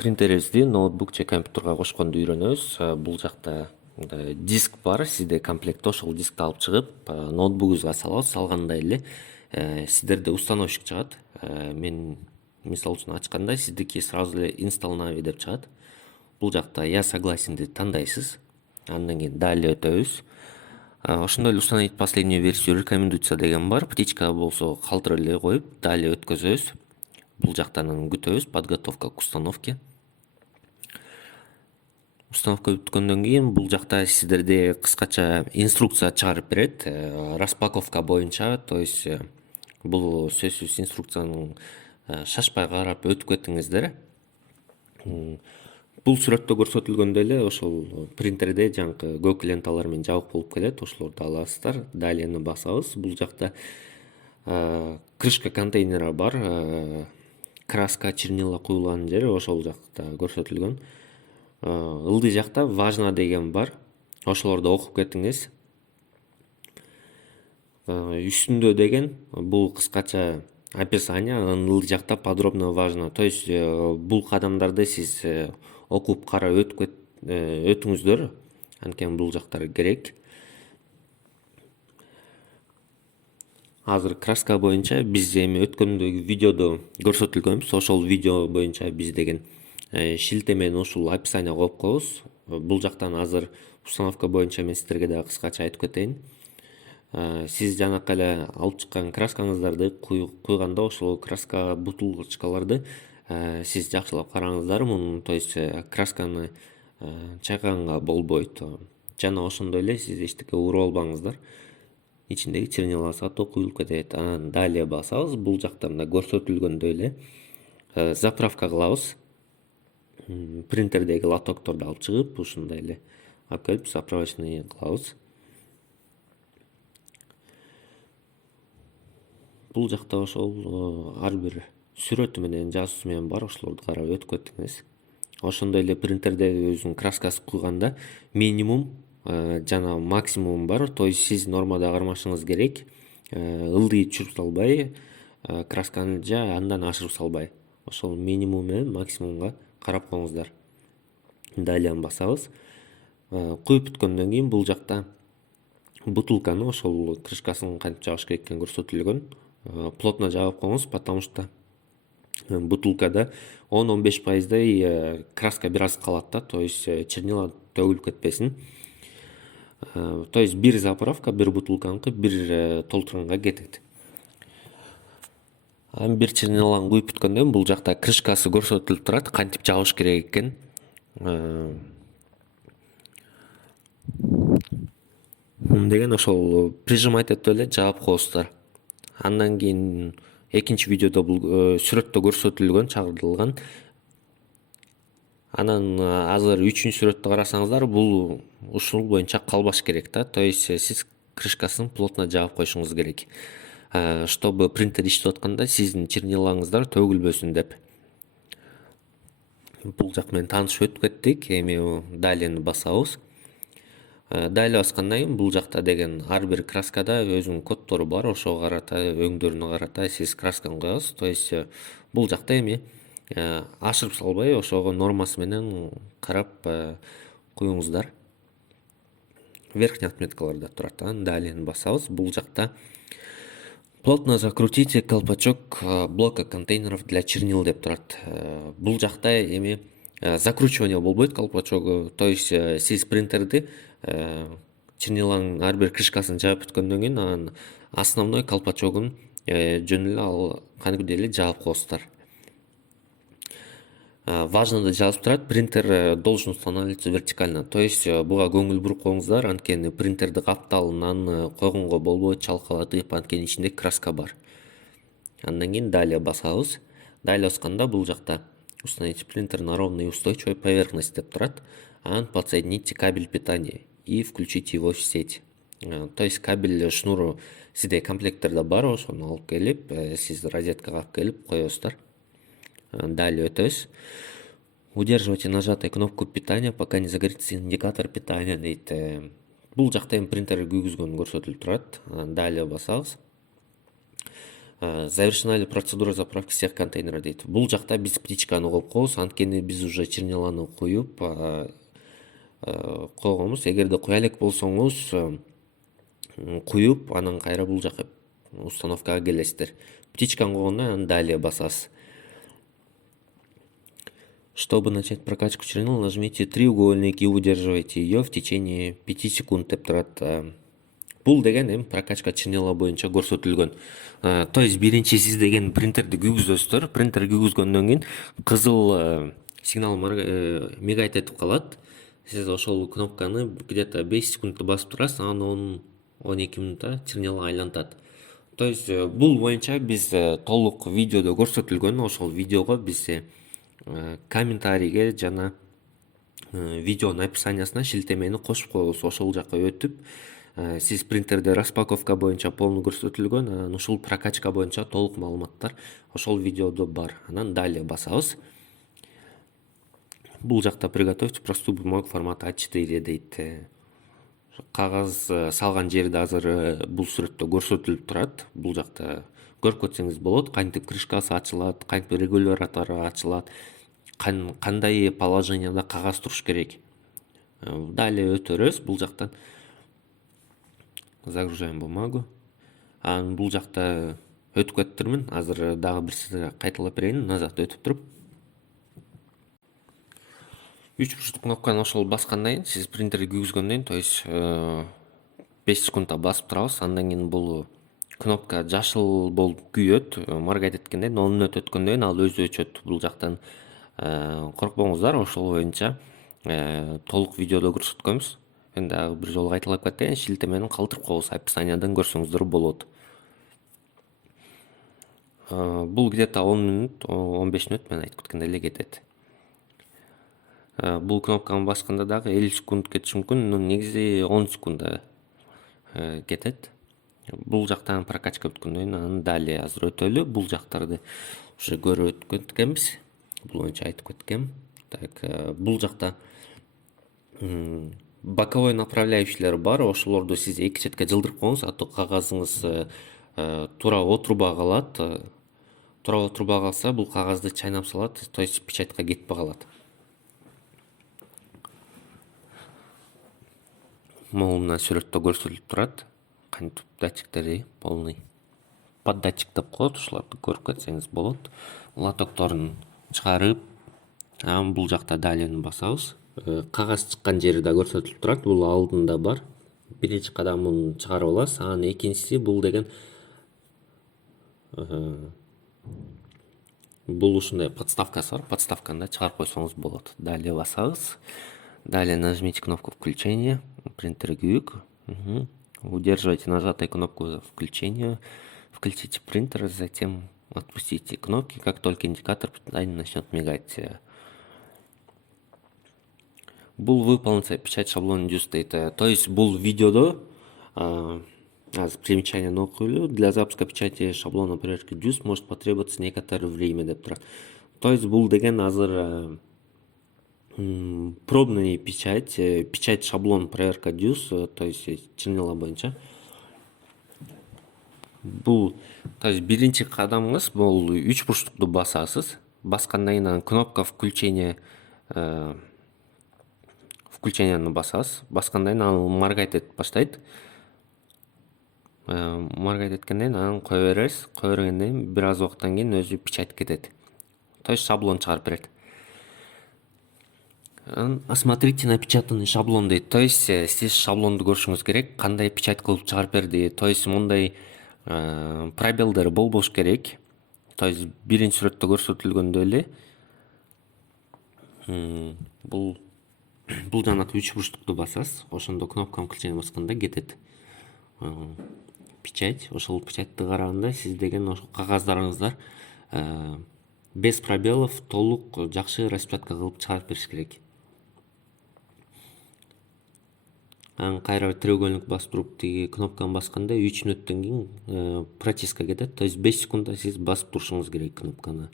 Принтерибизди ноутбук же компьютерге кошконду үйрөнөбүз. Бул жакта диск бар, сизде комплектте ошол дискти алып чыгып, ноутбугуңузга салабыз. Салганда эле сиздерде установщик чыгат. Мен мисалы үчүн ачканда сиздики сразу эле install now деп чыгат. Бул жакта я согласенди тандайсыз. Андан кийин далее өтөбүз. Ошондой эле установить последнюю версию рекомендуется деген бар. Птичка болсо калтырып эле коюп, далее өткөзөбүз. Бул жактан күтөбүз. Подготовка к установке. Установка бүткөндөн кийин бул жакта сиздерде кыскача инструкция чыгарып берет. Распаковка боюнча, то есть бул сөзсүз инструкциянын шашпай карап өтүп кетиңиздер. Бул сүрөттө көрсөтүлгөндөй эле ошол принтерде жаңкы көк ленталар менен жабык болуп келет. Ошолорду аласыздар. Далее басабыз. Бул жакта крышка контейнера бар. Краска, чернила куюлган жери ошол жакта көрсөтүлгөн. Ылдый жакта важно деген бар. Ошолорду окуп кетиңиз. Үстүндө деген бул кыскача описание, ылдый жакта подробно важно. То есть бул кадамдарды сиз окуп карап өтүңүздөр. Анткени бул жактар керек. Азыр краска боюнча биз эми өткөндөгү видеодо көрсөтүлгөнбүз. Ошол видео боюнча биз деген шилтемени ушул описание коюп коебуз. Бул жактан азыр установка боюнча мен сиздерге да кыскача айтып кетейин. Сиз жанакы эле алып чыккан краскаңыздарды куйганда ошол краска бутылочкаларды сиз жакшылап караңыздар. Мунун то есть красканы чайкаганга болбойт. Жана ошондой эле сиз эчтеке уруп албаңыздар. Ичиндеги чернила сато куюлуп кетет. Анан далее басабыз. Бул жактан да көрсөтүлгөндөй эле заправка кылабыз. Принтердеги лотокторду алып чыгып, ушундай эле алып келип заправочный кылабыз. Бул жакта ошол ар бир сүрөтү менен жазуусу менен бар, ошолорду карап өтүп кетиңиз. Ошондой эле принтерде өзүнүн краскасын куйганда минимум жана максимум бар. То есть сиз нормада кармашыңыз керек. Ылдый түшүрүп салбай, красканы же андан ашырып салбай. Ошол минимум менен максимумга карап коюңуздар. Далее басабыз. Куюп бүткөндөн кийин бул жакта бутылканы ошол крышкасын кантип жабыш керек экени көрсөтүлгөн. Плотно жабып коюңуз, потому что бутылкада 10-15% краска бир аз калат да, то есть чернила төгүлүп кетпесин. То есть бир заправка, бир бутылканыкы бир толтурганга кетет. Ан бир черниланы куюп бүткөндөн кийин бул жакта крышкасы көрсөтүлүп турат, кантип жабыш керек экен. Деген ошол прижимать этип эле жаап коесуздар. Андан кийин экинчи видеодо бул сүрөттө көрсөтүлгөн, чагыртылган. Анан азыр үчүнчү сүрөттү карасаңыздар, бул ушул боюнча калбаш керек да. То есть сиз крышкасын плотно жаап коюшуңуз керек. Чтобы принтер иштеп атканда сиздин чернилаңыздар төгүлбөсүн деп. Бул жак менен таанышып өтүп кеттик. Эми далее басабыз. Далее баскандан кийин бул жакта деген ар бир краскада өзүнүн коддору бар. Ошого карата, өңдөрүнө карата сиз красканы коесуз. То есть бул жакта эми ашырып салбай, ошого нормасы менен карап куюңуздар. Верхний отметкаларда турат. Далее басабыз. Бул жакта плотно закрутите колпачок блока контейнеров для чернил деп турат. Бул жакта эми закручивание болбойт колпачогу. То есть сиз принтерди черниланын ар бир крышкасын жаап бүткөндөн кийин анан основной колпачогун жөн эле ал кандайдыр эле жаап коесуздар. Важно да жазып турат, принтер должен устанавливаться вертикально. То есть буга көңүл буруп коюңуздар, анткени принтерди капталынан койгонго болбойт, чалкалатып, анткени ичинде краска бар. Андан кийин далее басабыз. Далее басканда бул жакта установите принтер на ровной и устойчивой поверхности деп турат. Анан подсоедините кабель питания и включите его в сеть. То есть кабель шнуру сизде комплекттерде бар, ошону алып келип, сиз розеткага алып келип коесуздар. Далее өтөбүз. Удерживайте нажатой кнопку питания, пока не загорится индикатор питания дейт. Бул жакта эми принтер күйгүзгөн көрсөтүлүп турат. Далее басабыз. Завершена процедура заправки всех контейнеров дейт. Бул жакта биз птичканы коюп коебуз, анткени биз уже черниланы коюп койгонбуз. Эгерде куя элек болсоңуз, куюп анан кайра бул жака установкага келесиздер. Птичканы койгондон анан далее басасыз. Чтобы начать прокачку чернил, нажмите треугольник и удерживайте ее в течение 5 секунд деп турат. Бул деген эми прокачка чернила боюнча көрсөтүлгөн. То есть биринчи сиз деген принтерди күйгүзөсүздөр. Принтер күйгүзгөндөн кийин кызыл сигнал мигайт этип калат. Сиз ошол кнопканы где-то 5 секундда басып турасыз, анан 10-12 минутта чернила айлантат. То есть бул боюнча биз толук видеодо көрсөтүлгөн. Ошол видеого биз комментарийге жана видеонун описаниясына шилтемени кошуп коебуз. Ошол жака өтүп, сиз принтерде распаковка боюнча полный көрсөтүлгөн, анан ушул прокачка боюнча толук маалыматтар ошол видеодо бар. Анан далее басабыз. Бул жакта приготовьте простую бумагу формата А4 дейт. Кагаз салган жерди азыр бул сүрөттө көрсөтүлүп турат. Бул жакта көрүп кетсеңиз болот. Кантип крышкасы ачылат, кантип регулятору ачылат, кандай положенияда кагаз туруш керек. Далее өтөрөбүз. Бул жактан загружаем бумагу. Анан бул жакта өтүп кетиптирмин. Азыр дагы бир сизге кайталап берейин. Назад өтүп туруп. 3 бурчтук кнопканы ошол баскандан кийин, сиз принтерди күйгүзгөндөн кийин, то есть 5 секундда басып турабыз. Андан кийин бул кнопка жашыл болуп күйөт. Моргать эткенден 10 мүнөт өткөндөн кийин ал өзү өчөт. Бул жактан коркпоңуздар, ошол боюнча толук видеодо көрсөткөнбүз. Мен дагы бир жолу кайталап кетейин, шилтемени калтырып коебуз, описаниядан көрсөңүздөр болот. Бул где-то 10 мүнөт, 15 мүнөт мен айтып кеткендей эле кетет. Бул кнопканы басканда дагы 50 секунд кетиши мүмкүн, но негизи 10 секундда кетет. Бул жактан прокачка бүткөндөн кийин анан далее азыр өтөлү. Бул жактарды уже көрүп өткөнбүз. Бул боюнча айтып кеткем. Так, бул жакта боковой направляющийлер бар. Ошолорду сиз эки четке жылдырып коюңуз, а то кагазыңыз туура отурбай калат. Туура отурбай калса, бул кагазды чайнап салат, то есть печатка кетпей калат. Могу мына сүрөттө көрсөтүлүп турат. Кантип датчиктери полный поддатчик деп коет, ушуларды көрүп кетсеңиз болот. Лотокторун чыгарып, анан бул жакта далени басабыз. Кагаз чыккан жери да көрсөтүлүп турат. Бул алдында бар. Биринчи кадамын чыгарып аласыз. Анан экинчиси бул деген бул ушундай подставкасы бар. Подставканы да чыгарып койсоңуз болот. Далее басабыз. Далее нажмите кнопку включения. Принтер күйүк. Удерживайте нажатой кнопку включения. Включите принтер, затем отпустите кнопки, как только индикатор питания начнет мигать. Бул выполнится печать шаблон дюз дейт. То есть бул видеодо примечание окуйлу. Для запуска печати шаблона проверки дюз может потребоваться некоторое время деп турат. То есть бул деген азыр пробный печать шаблон проверка дюз, то есть чернила боюнча. Бул, то есть биринчи кадамыңыз бул 3 бурчтукту басасыз. Баскандан кийин кнопка включенияны басасыз. Баскандан кийин ал моргать этип баштайт. Моргать эткенден кийин анан кое бересиз. Кое бергенден кийин бир аз убакыттан кийин өзү печать кетет. То есть шаблон чыгарып берет. Осмотрите напечатанный шаблон дейт. То есть сиз шаблонду көрүшүңүз керек, кандай печать кылып чыгарып берди. То есть мондай пробелдер болбош керек. То есть биринчи сүрөттө көрсөтүлгөндөй эле бул жанагы 3 бурчтукту басасыз. Ошондо кнопканы включение басканда кетет печать. Ошол печатьти караганда сиз деген ошол кагаздарыңыздар без пробелов толук жакшы распечатка кылып чыгарып бериш керек. Анан кайра треугольник басып туруп тиги кнопканы басканда 3 мүнөттөн кийин протиска кетет. То есть 5 секундда сиз басып турушуңуз керек кнопканы.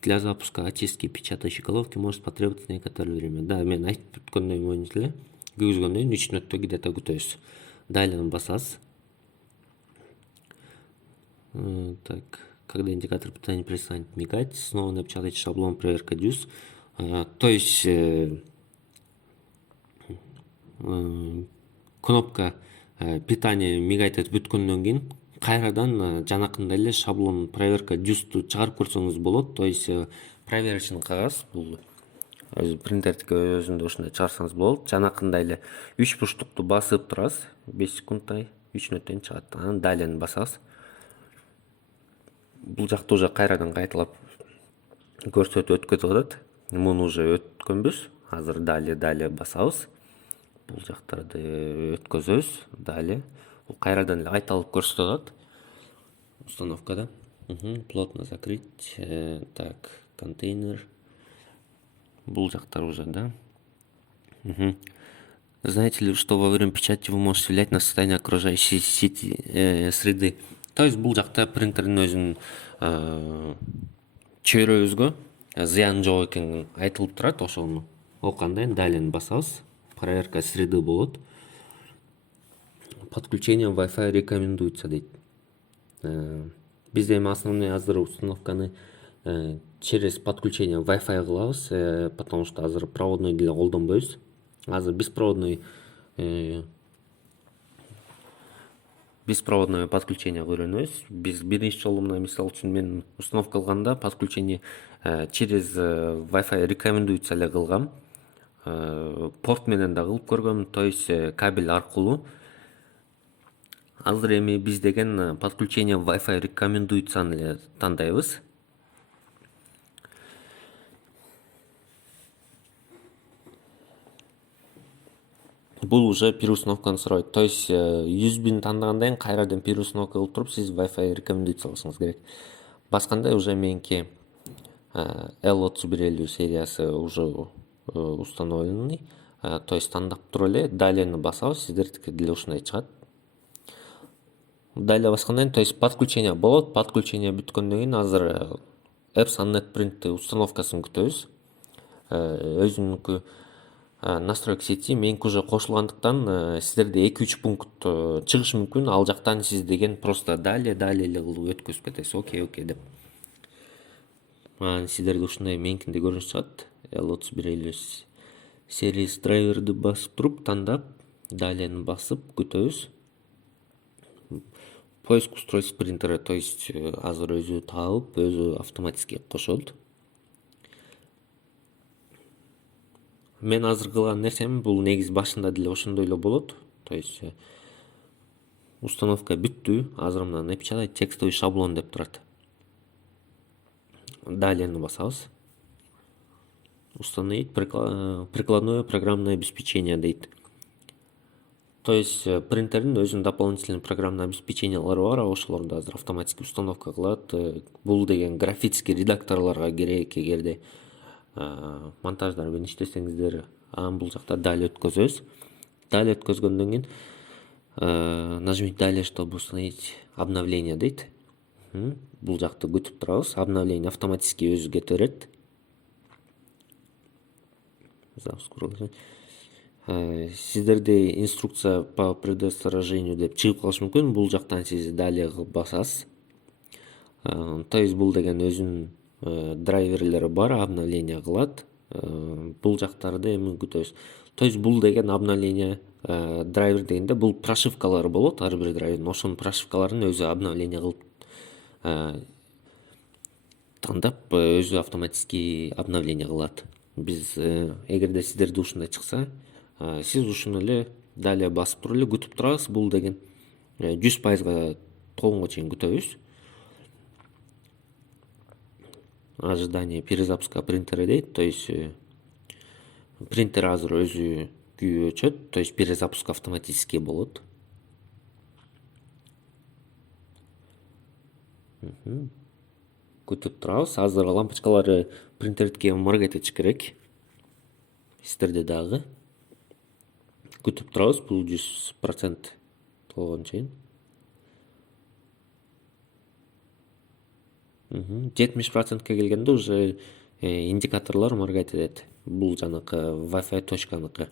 Для запуска очистки печатающей головки может потребоваться некоторое время. Да, мен айтып өткөндөй боюнча эле күйгүзгөндөн 3 мүнөттө где-то күтөбүз. Далее басасыз. Так, когда индикатор питания перестанет мигать, снова напечатать шаблон проверка дюз. То есть кнопка питание мигать этип бүткөндөн кийин кайрадан жанакындай эле шаблон проверка дюзту чыгарып көрсөңүз болот. То есть проверочный кагаз бул принтердики өзүндө ушундай чыгарсаңыз болот. Жанакындай эле 3 бурчтукту басып турасыз, 5 секундтай 3 мүнөттөн чыгат. Анан далени басасыз. Бул жакта уже кайрадан кайталап көрсөтүп өткөзүп атат. Муну уже өткөнбүз. Азыр далее басабыз. Бул жактарды өткөзөбүз. Далее бул кайрадан эле кайталап көрсөтүп атат установкада. Плотно закрыть. Так, контейнер. Бул жактар уже, да. Знаете ли, что во время печати вы можете влиять на состояние окружающей среды? То есть бул жакта принтердин өзүнүн чөйрөбүзгө зыян жок экени айтылып турат. Ошону окуганда далее басабыз. Проверка среды болот. Подключение Wi-Fi рекомендуется дейт. Бизде эми основной азыр установканы через подключение Wi-Fi кылабыз, потому что азыр проводной деле колдонбойбуз. Азыр беспроводное подключение көрөнөбүз. Биз биринчи жолу мына мисал үчүн мен установка кылганда подключение через Wi-Fi рекомендуется эле кылгам. Порт менен да кылып көргөм, то есть кабель аркылуу. Азыр эми биз деген подключение Wi-Fi рекомендуется эле тандайбыз. Бул уже переустановканы сурайт. То есть 100.000 тандагандан кийин кайрадан переустановка кылып туруп сиз Wi-Fi рекомендуция кылышыңыз керек. Басканда уже меники L3150 сериясы уже установленный. То есть тандап туруп эле далени басабыз, сиздердики деле ушундай чыгат. Далее баскандан кийин, то есть подключение болот. Подключение бүткөндөн кийин азыр Epson NetPrint установкасын күтөбүз. Өзүнүnkү настройка сети меники уже кошулгандыктан сиздерде 2-3 пункт чыгышы мүмкүн. Ал жактан сиз деген просто далее эле кылып өткөзүп кетесиз. Окей деп. Сиздерде ушундай меникинде көрүнүш чыгат. L3150 сериясы драйверди басып туруп, тандап, далени басып күтөбүз. Поиск устройств принтера, то есть азыр өзү таап, өзү автоматически кошот. Мен азыр кылган нерсем бул негизи башында деле ошондой эле болот. То есть установка бүттү. Азыр мына напечатать текстовый шаблон деп турат. Далее басабыз. Установить прикладное программное обеспечение дейт. То есть принтердин өзүнүн дополнительный программный обеспечениялары бар, ошолорду азыр автоматически установка кылат. Бул деген графический редакторлорго керек, эгерде монтаждар менен иштесеңиздер, бул жакта далее өткөзөбүз. Далее өткөзгөндөн кийин нажмите далее, чтобы установить обновление дейт. Бул жакты күтүп турабыз. Обновление автоматически өзү кете берет. Сиздерде инструкция по предосторожению деп чыгып калышы мүмкүн. Бул жактан сиз далее басасыз. То есть бул деген өзүнүн драйверлери бар, обновление кылат. Бул жактарды эми күтөбүз. То есть бул деген обновление драйвер дегенде бул прошивкалары болот, ар бир драйвердин. Ошонун прошивкаларын өзү обновление кылып тандап, өзү автоматически обновление кылат. Биз эгерде сиздерде ушундай чыкса, сиз ушуну эле далее басып туруп эле күтүп турасыз. Бул деген 100% толгонго чейин күтөбүз. Ожидание перезапуска принтера дейт. То есть принтер азыр өзү күйүп өчөт. То есть перезапуск автоматически болот. Күтүп турабыз. Азыр лампочкалары принтердикке моргать этиш керек. Сиздерде дагы күтүп турабыз. Бул 100% толгон чейин. 70%ка келгенде уже индикаторлор моргать этет. Бул жанакы Wi-Fi точканыкы.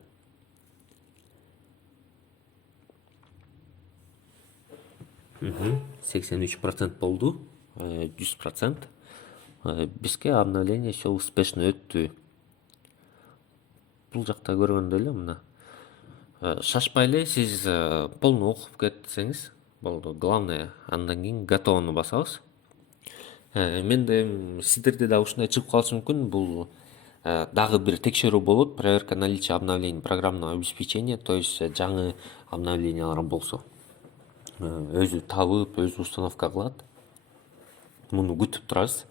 83% болду. 100%. Бизге обновление все успешно өттү. Бул жакта көргөндө эле мына. Шашпай эле сиз полный окуп кетсеңиз болду. Главное, андан кийин готовыны басабыз. Менде сиздерде да ушундай чыгып калышы мүмкүн. Бул дагы бир текшерүү болот. Проверка наличия обновлений программного обеспечения, то есть жаңы обновлениялар болсо өзү табып, өзү установка кылат. Муну күтүп турабыз.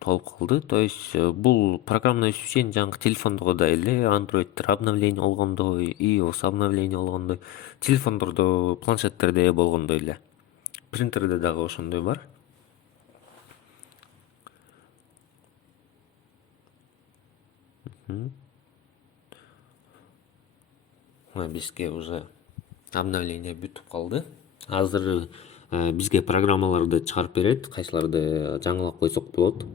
Толук калды. То есть бул программное обеспечение жаңы телефондогудай эле, андроидтер обновление болгондой, iOS обновление болгондой, телефондордо, планшеттерде болгондой эле. Принтерде дагы ошондой бар. Бизге уже обновление бүтүп калды. Азыр бизге программаларды чыгарып берет, кайсыларды жаңылап койсок болот.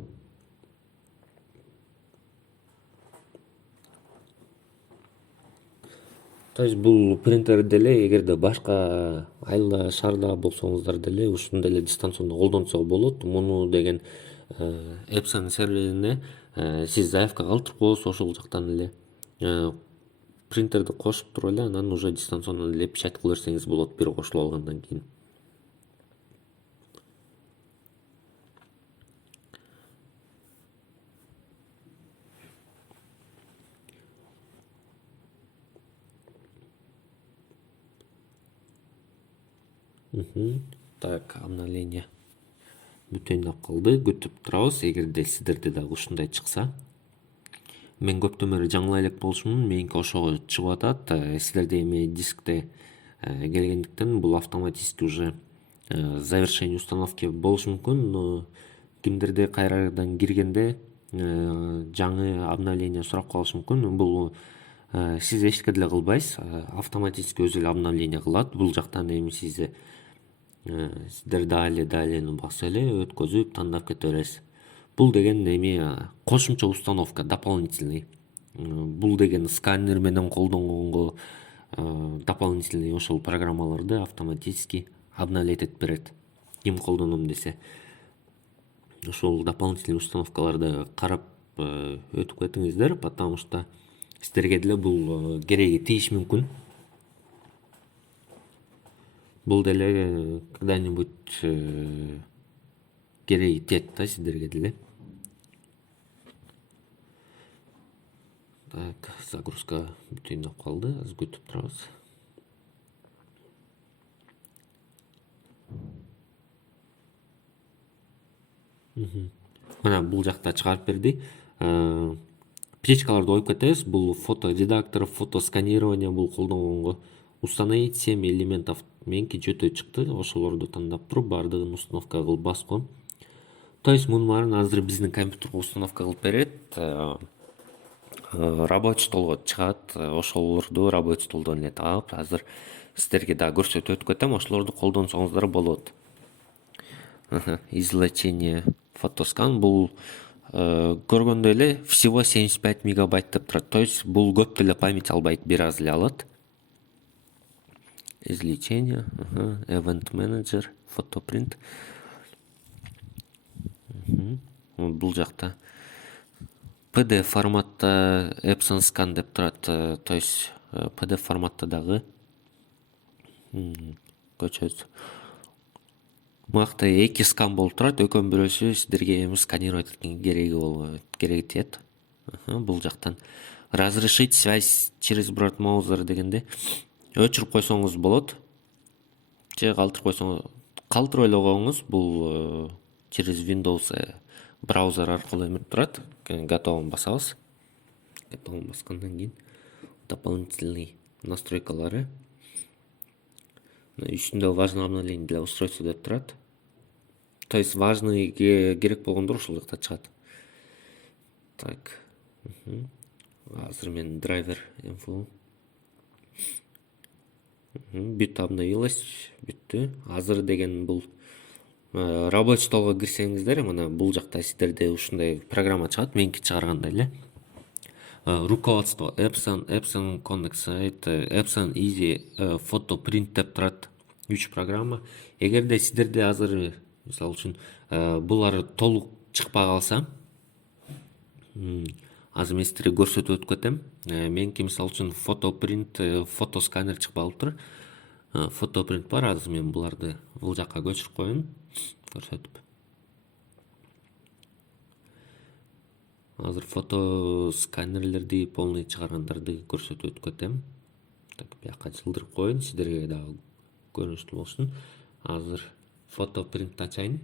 То есть бул принтер деле эгерде башка айылда шаарда болсоңуздар деле ушундай эле дистанциондо колдонсо болот. Муну деген Epson серверине сиз заявка калтырып коесуз ошол жактан эле. Принтерди кошуп туруп эле анан уже дистанционно эле печать кыла берсеңиз болот бир кошулуп алгандан кийин. Так, обновление бүтөйүндөп калды. Күтүп турабыз. Эгерде сиздерде дагы ушундай чыкса, мен көптөн бери жаңылай элек болушумун, меники ошого чыгып атат. Сиздерде эми дискте келгендиктен бул автоматически уже завершение установки болушу мүмкүн, но кимдерде кайрадан киргенде жаңы обновление сурап калышы мүмкүн. Бул сиз эчтеке деле кылбайсыз, автоматически өзү эле обновление кылат. Бул жактан эми сиздер далее басып эле өткөзүп тандап кете бересиз. Бул деген эми кошумча установка, дополнительный. Бул деген сканер менен колдонгонго дополнительный ошол программаларды автоматически обновлять этип берет. Ким колдоном десе, ошол дополнительный установкаларды карап өтүп кетиңиздер, потому что сиздерге деле бул кереги тийиши мүмкүн. Бул деле когда-нибудь кереги тиет да сиздерге деле. Так, загрузка бүтөйүндөп калды. Аз күтүп турабыз. Мына бул жакта чыгарып берди. Печкаларды коюп кетебиз. Бул фото редактор, фото сканирование бул колдонгонго. Установить 7 элементов менки жөтө чыкты. Ошолорду тандап туруп баардыгын установка кылып басып коем. То есть мунун баарын азыр биздин компьютерге установка кылып берет. Рабочий столго чыгат. Ошолорду рабочий столдон эле таап, азыр сиздерге да көрсөтүп өтүп кетем. Ошолорду колдонсоңуздар болот. Извлечение фотоскан бул көргөндө эле всего 75 мегабайт деп турат. То есть бул көп деле память албайт, бир аз эле алат. Извлечение, event manager, фотопринт. Бул жакта PDF форматта Epson scan деп турат. То есть PDF форматта дагы көчөбүз. Муякта 2 скан болуп турат. Экөөнүн бирөөсү сиздерге эми сканировать эткенге кереги тиет. Бул жактан разрешить связь через браузер дегенде өчүрүп койсоңуз болот. Же калтырып эле коюңуз. Бул через Windows браузер аркылуу эметип турат. Готовун басабыз. Готовун баскандан кийин дополнительный настройкалары. Үстүндө важный обновление для устройства деп турат. То есть важный керек болгондор ушул жакта чыгат. Так. Азыр мен драйвер info. Бүт обновилось, бүттү. Азыр деген бул рабочий столго кирсеңиздер, мына бул жакта сиздерде ушундай программа чыгат, меники чыгаргандай эле. Руководство Epson Connect Site, Epson Easy Photo Print деп турат. 3 программа. Эгерде сиздерде азыр мисалы үчүн булар толук чыкпай калса, азыр мен сиздерге көрсөтүп өтүп кетем. Меники мисалы үчүн фотопринт, фотосканер чыкпай калыптыр. Фотопринт бар, азыр мен буларды бул жакка көчүрүп коеюн, көрсөтүп. Азыр фотосканерлерди полный чыгаргандарды көрсөтүп өтүп кетем. Так, бияка жылдырып коеюн, сиздерге дагы көрүнүштүү болсун. Азыр фотопринт ачайын.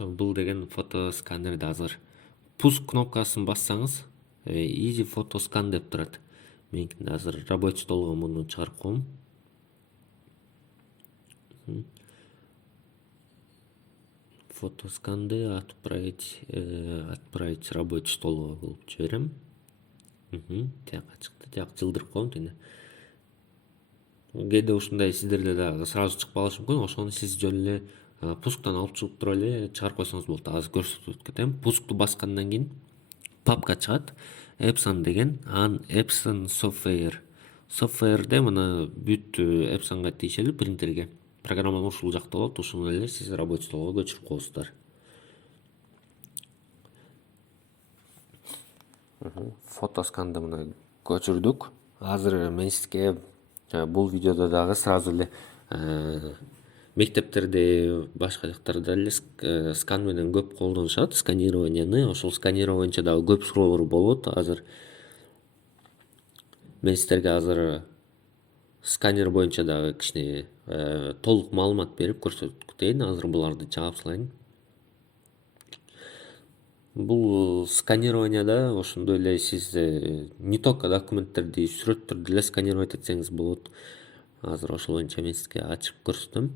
Бул деген фотосканерде азыр пуск кнопкасын бассаңыз, Easy Photo Scan деп турат. Меникинде азыр рабочий столго муну чыгарып коем. Фотосканды отправить рабочий столго кылып жиберем. Тияка чыкты, тияка жылдырып коем тени. Кээде ушундай сиздерде дагы сразу чыкпай калышы мүмкүн. Ошону сиз жөн эле пусктан алып чыгып туруп эле чыгарып койсоңуз болот. Азыр көрсөтүп өтүп кетем. Пускту баскандан кийин папка чыгат. Epson деген, анан Epson Software. Software'де мына бүт Epson'га тиешелүү принтерге программалар ушул жакта болот. Ушуну эле сиз рабочий столго көчүрүп коесуздар. Фотосканды мына көчүрдүк. Азыр мен сизге бул видеодо дагы сразу эле мектептерде, башка жактарда эле скан менен көп колдонушат, сканированияны. Ошол сканирование боюнча дагы көп суроолор болот. Азыр мен сиздерге азыр сканер боюнча дагы кичине толук маалымат берип көрсөтүп кетейин. Азыр буларды чыгап салайын. Бул сканированияда ошондой эле сиз не только документтерди, сүрөттөрдү эле сканировать этсеңиз болот. Азыр ошол боюнча мен сизге ачып көрсөтөм.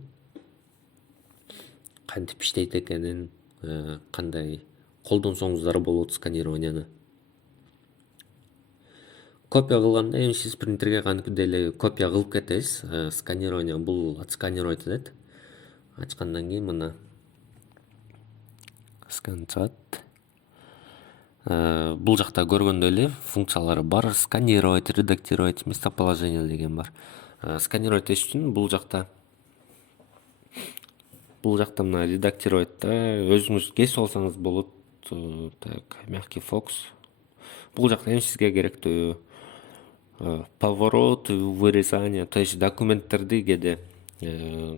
Кантип иштейт экенин, кандай колдонсоңуздар болот сканированияны. Копия кылганда эми сиз принтерге кантипдей эле копия кылып кетесиз. Сканирование бул отсканировать этет. Ачкандан кийин мына скан чыгат. Бул жакта көргөндөй эле функциялары бар. Сканировать, редактировать, местоположение деген бар. Сканировать этиш үчүн бул жакта мына редактировать өзүңүз кесип алсаңыз болот. Так, мягкий фокус. Бул жакта эми сизге керектүү поворот, вырезание, то есть документтерди кээде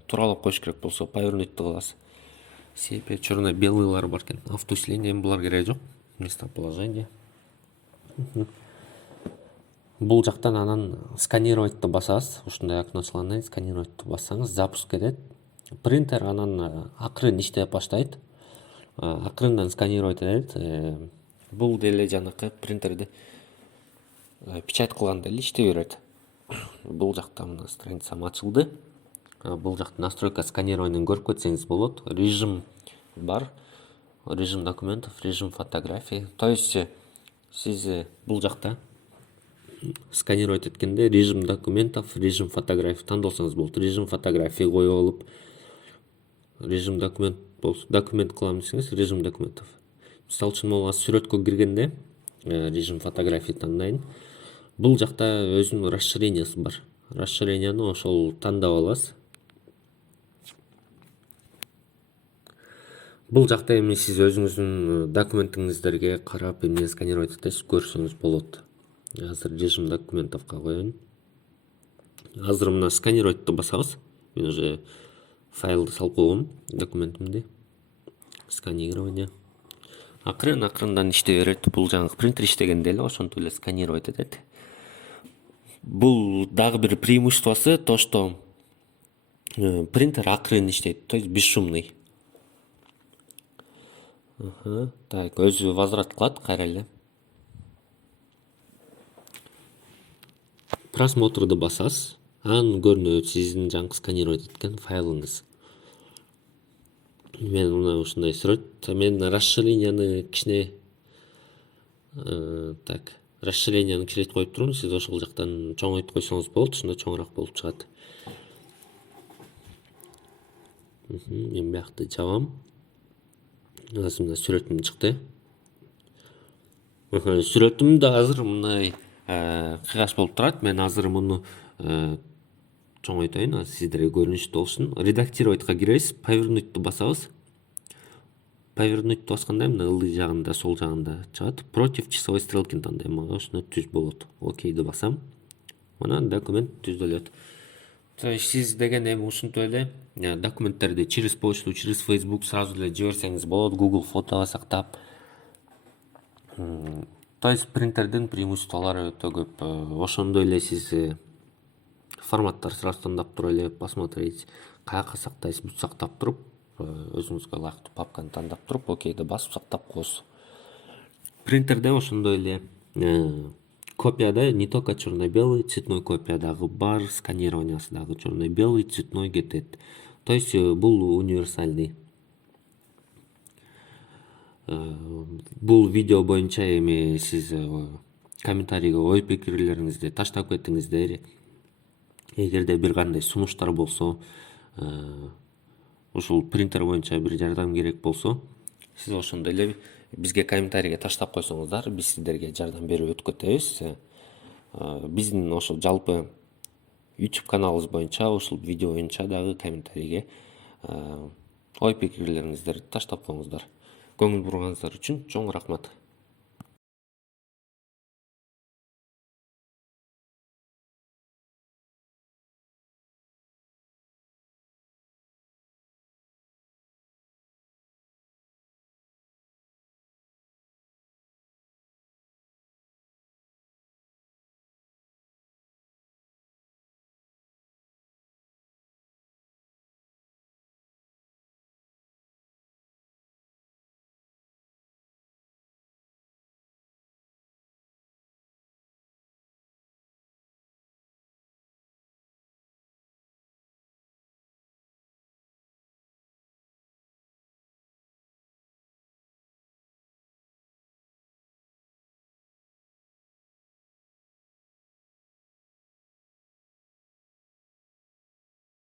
туралап коюш керек болсо повернуть кыласыз. Сепия, черно-белыйлар бар экен. Автоусиление булар кереги жок. Местоположение. Бул жактан анан сканировать басасыз. Ушундай окно ачылгандан кийин сканировать бассаңыз запуск кетет. Принтер анан акырын иштеп баштайт. Акырындан сканировать этет. Бул деле жанакы принтерди печать кылганда эле иштей берет. Бул жакта мына страницам ачылды. Бул жакта настройка сканированияны көрүп кетсеңиз болот. Режим бар. Режим документов, режим фотографий. То есть сиз бул жакта сканировать эткенде режим документов, режим фотографий тандасаңыз болот. Режим фотографий коюп алып, режим документ кылам десеңиз, режим документов. Мисалы үчүн могу сүрөткө киргенде режим фотографий тандайын. Бул жакта өзүнүн расширениясы бар. Расширенияны ошол тандап аласыз. Бул жакта эми сиз өзүңүздүн документиңиздерге карап эмне сканировать этесиз көрсөңүз болот. Азыр режим документовго коеюн. Азыр мына сканировать басабыз. Мен уже файлды салып койгом, документимди. Сканирование. Акырындан иштей берет. Бул жаңы принтер иштегенде эле ошентип эле сканировать этет. Бул дагы бир преимуществосы то, что принтер акырын иштейт, то есть бесшумный. Так, өзү возврат кылат кайра эле. Просмотрды басасыз. Анан көрүнөт сиздин жаңы сканировать эткен файлыңыз. Мен мына ушундай сүрөт. Мен расширенияны кичине расширенияны кичирейтип коюп турмун. Сиз ошол жактан чоңойтуп койсоңуз болот. Ушундай чоңураак болуп чыгат. Мен биякты жабам. Азыр мына сүрөтүм чыкты. Сүрөтүм да азыр мындай кыйгаш болуп турат. Мен азыр муну чоңойтоюн, сиздерге көрүнүштүү болушун. Редактироватка киребиз, повернутту басабыз. Повернутту басканда мына ылдый жагында, сол жагында чыгат. Против часовой стрелкини тандайм, мага ушуну түз болот. Окейди басам. Мына документ түзүлөт. То есть сиз деген эми ушинтип эле документтерди через почту, через Facebook сразу эле жиберсеңиз болот, Google фотого сактап. То есть принтердин преимуществолору өтө көп. Ошондой эле сиз форматтар сразу тандап туруп эле посмотреть, каяка сактайсыз, бүт сактап туруп, өзүңүзгө ылайыктуу папканы тандап туруп, окейди басып сактап коесуз. Принтерде ошондой эле копияда не только черно-белый, цветной копия дагы бар, сканированиясы дагы черно-белый, цветной кетет. То есть бул универсальный. Бул видео боюнча эми сиз комментарийге ой пикирлериңизди таштап кетиңиздер. Эгерде бир кандай сунуштар болсо, ушул принтер боюнча бир жардам керек болсо, сиз ошондой эле бизге комментарийге таштап койсоңуздар, биз сиздерге жардам берип өткөтөбүз. Биздин ошол жалпы YouTube каналыбыз боюнча, ушул видео боюнча дагы комментарийге ой пикирлериңиздерди таштап коюңуздар. Көңүл бурганыңыздар үчүн чоң рахмат.